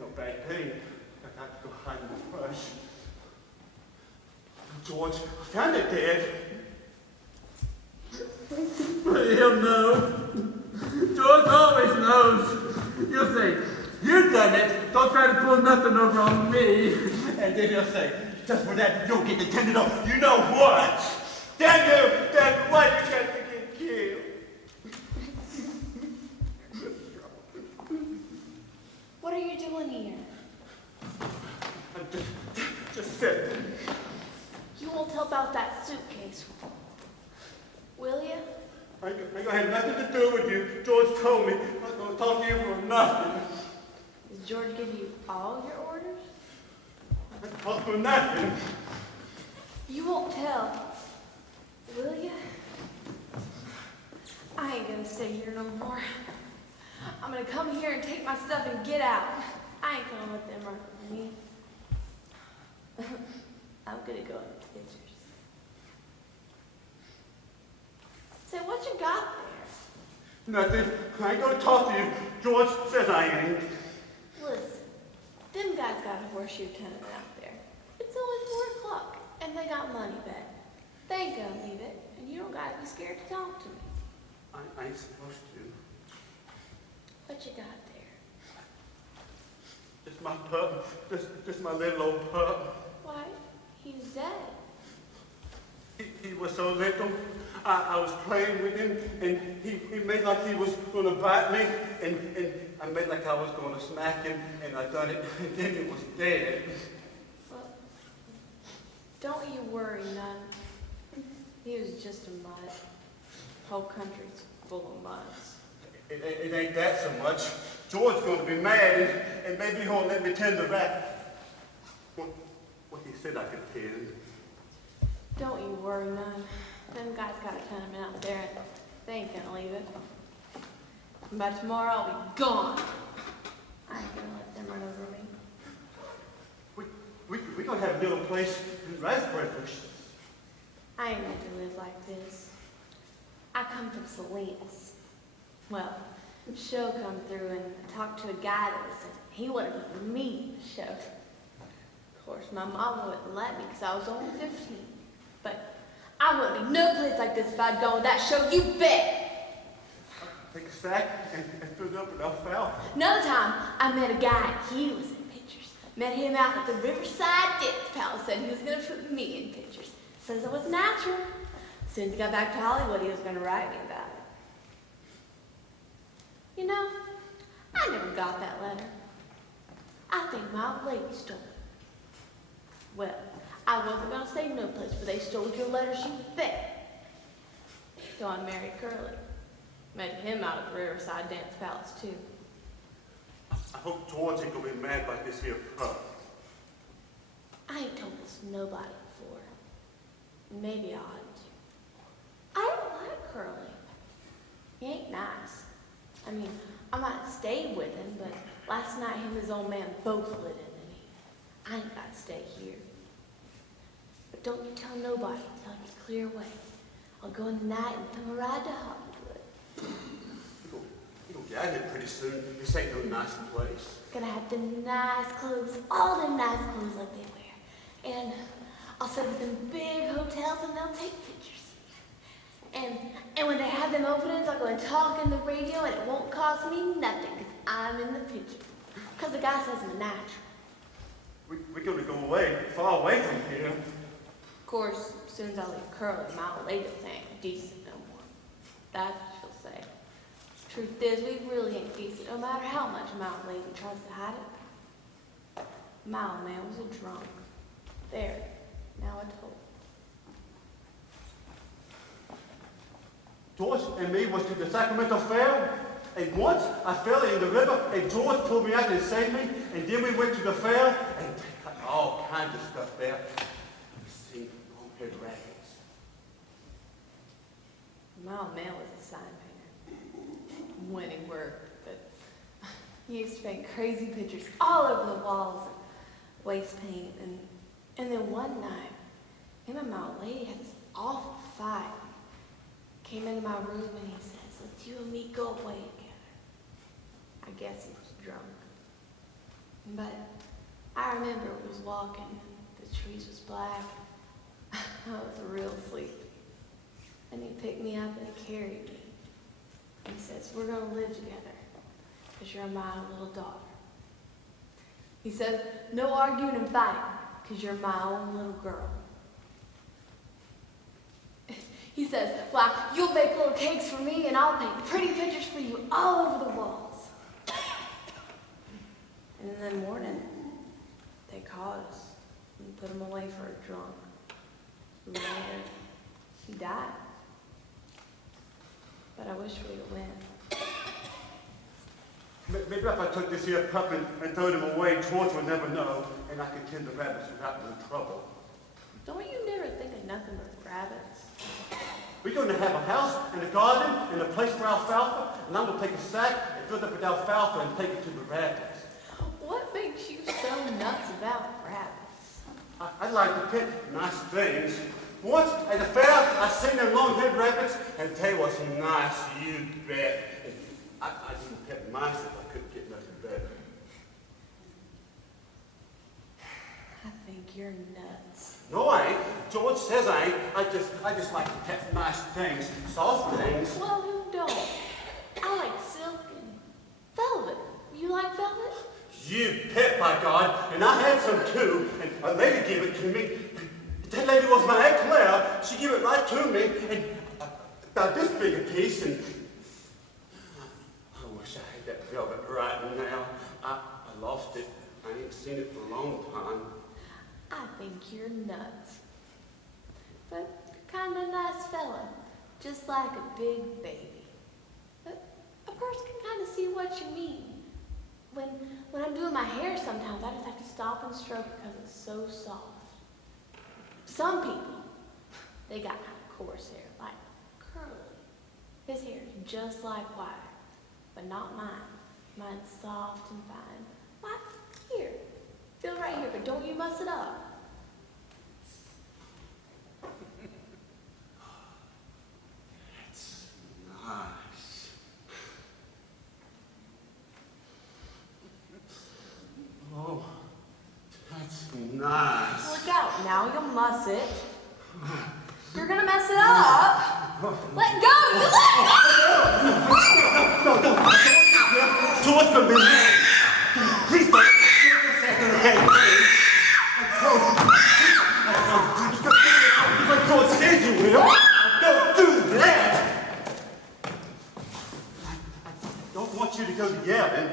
no back pain. I got to go hide in the brush. George, I found it dead. He'll know. George always knows. He'll say, "You done it. Don't try to pull nothing over on me." And then he'll say, "Just for that, you'll get attended on. You know what? Damn you! That's why you got to get killed." What are you doing here? I'm just sitting. You won't tell about that suitcase, will you? I ain't gonna have nothing to do with you. George told me I'm not gonna talk to you for nothing. Does George give you all your orders? I talk for nothing. You won't tell, will you? I ain't gonna stay here no more. I'm gonna come here and take my stuff and get out. I ain't gonna let them murder me. I'm gonna go in the pictures. Say, what you got there? Nothing. I ain't gonna talk to you. George says I ain't. Listen, them guys got a horseshoe tenement out there. It's only 4 o'clock, and they got money back. They ain't gonna leave it, and you don't gotta be scared to talk to me. I ain't supposed to. What you got there? Just my pup. Just my little old pup. Why, he's dead. He was so little. I was playing with him, and he made like he was going to bite me, and I made like I was going to smack him, and I done it, and then he was dead. Well, don't you worry none. He was just a mud. The whole country's full of muds. It ain't that so much. George's going to be mad, and maybe he won't let me tend the rat. What he said I could tend. Don't you worry none. Them guys got a tenement out there, and they ain't gonna leave it. And by tomorrow, I'll be gone. I ain't gonna let them run over me. We gonna have a little place in Raspberry Bush. I ain't meant to live like this. I come from Salinas. Well, the show come through, and I talked to a guy that was saying he wanted to put me in the show. Of course, my mama wouldn't let me because I was only 15. But I wouldn't be no place like this if I'd gone with that show, you bet! Take a sack and fill it up with alfalfa. Another time, I met a guy, he was in pictures. Met him out at the Riverside Dance Palace, said he was going to put me in pictures. Says I was natural. As soon as he got back to Hollywood, he was going to write me about it. You know, I never got that letter. I think my old lady stole it. Well, I wasn't going to say no place where they stole your letters, you bet. So I married Curly. Met him out at the Riverside Dance Palace, too. I hope George ain't gonna be mad like this here pup. I ain't told this to nobody before. Maybe I ought to. I don't like Curly. He ain't nice. I mean, I might have stayed with him, but last night him and his old man both lit into me. I ain't got to stay here. But don't you tell nobody until I get clear away. I'll go in the night and come a ride to Hollywood. You gonna get out of here pretty soon. This ain't no nice place. Gonna have the nice clothes, all them nice clothes like they wear. And I'll set up them big hotels and they'll take pictures. And when they have them openings, I'll go and talk in the radio and it won't cost me nothing because I'm in the picture. Because the guy says I'm a natural. We're gonna go away, far away from here. Of course, as soon as I leave Curly, my old lady ain't decent no more. That's what she'll say. Truth is, we really ain't decent, no matter how much my old lady tries to hide it. My old man was a drunk. There, now I told. George and me was to the Sacramento Fair, and once I fell in the river, and George pulled me out and saved me, and then we went to the fair, and all kinds of stuff there. See, long-haired rabbits. My old man was a sign painter when he worked, but he used to paint crazy pictures all over the walls of waste paint, and then one night, him and my old lady had this awful fight. Came into my room and he says, "Let's you and me go away together." I guess he was drunk. But I remember we was walking, the trees was black. I was real sleepy. And he picked me up and he carried me. And he says, we're gonna live together, because you're my little daughter. He says, no arguing and fighting, because you're my own little girl. He says, well, you'll bake little cakes for me and I'll paint pretty pictures for you all over the walls. And in the morning, they caught us and put him away for a drunk. Later, he died. But I wish we'd have went. Maybe if I took this here pup and throwed him away, George would never know, and I could tend the rabbits without no trouble. Don't you never think of nothing but rabbits? We're going to have a house and a garden and a place for alfalfa, and I'm going to take a sack and fill it up with alfalfa and take it to the rabbits. What makes you so nuts about rabbits? I like to pick nice things. Once at the fair, I seen them long-haired rabbits, and they was nice, you bet. And I didn't pet mice if I couldn't get nothing better. I think you're nuts. No, I ain't. George says I ain't. I just like to pet nice things, soft things. Well, who don't? I like silk and velvet. You like velvet? You pet, by God, and I had some too, and a lady gave it to me. That lady was my Aunt Claire. She gave it right to me, and about this big a piece, and I wish I had that velvet right now. I lost it. I ain't seen it for a long time. I think you're nuts. But you're kind of a nice fella, just like a big baby. But a person can kind of see what you mean. When I'm doing my hair sometimes, I just have to stop and stroke it because it's so soft. Some people, they got kind of coarse hair, like curly. His hair is just like wire, but not mine. Mine's soft and fine. Like here, feel right here, but don't you muss it up. That's nice. Oh, that's nice. Look out now, you'll muss it. You're gonna mess it up. Let go! You let go! George, for me. Please don't. Like George says you will. Don't do that. I don't want you to go to yelling.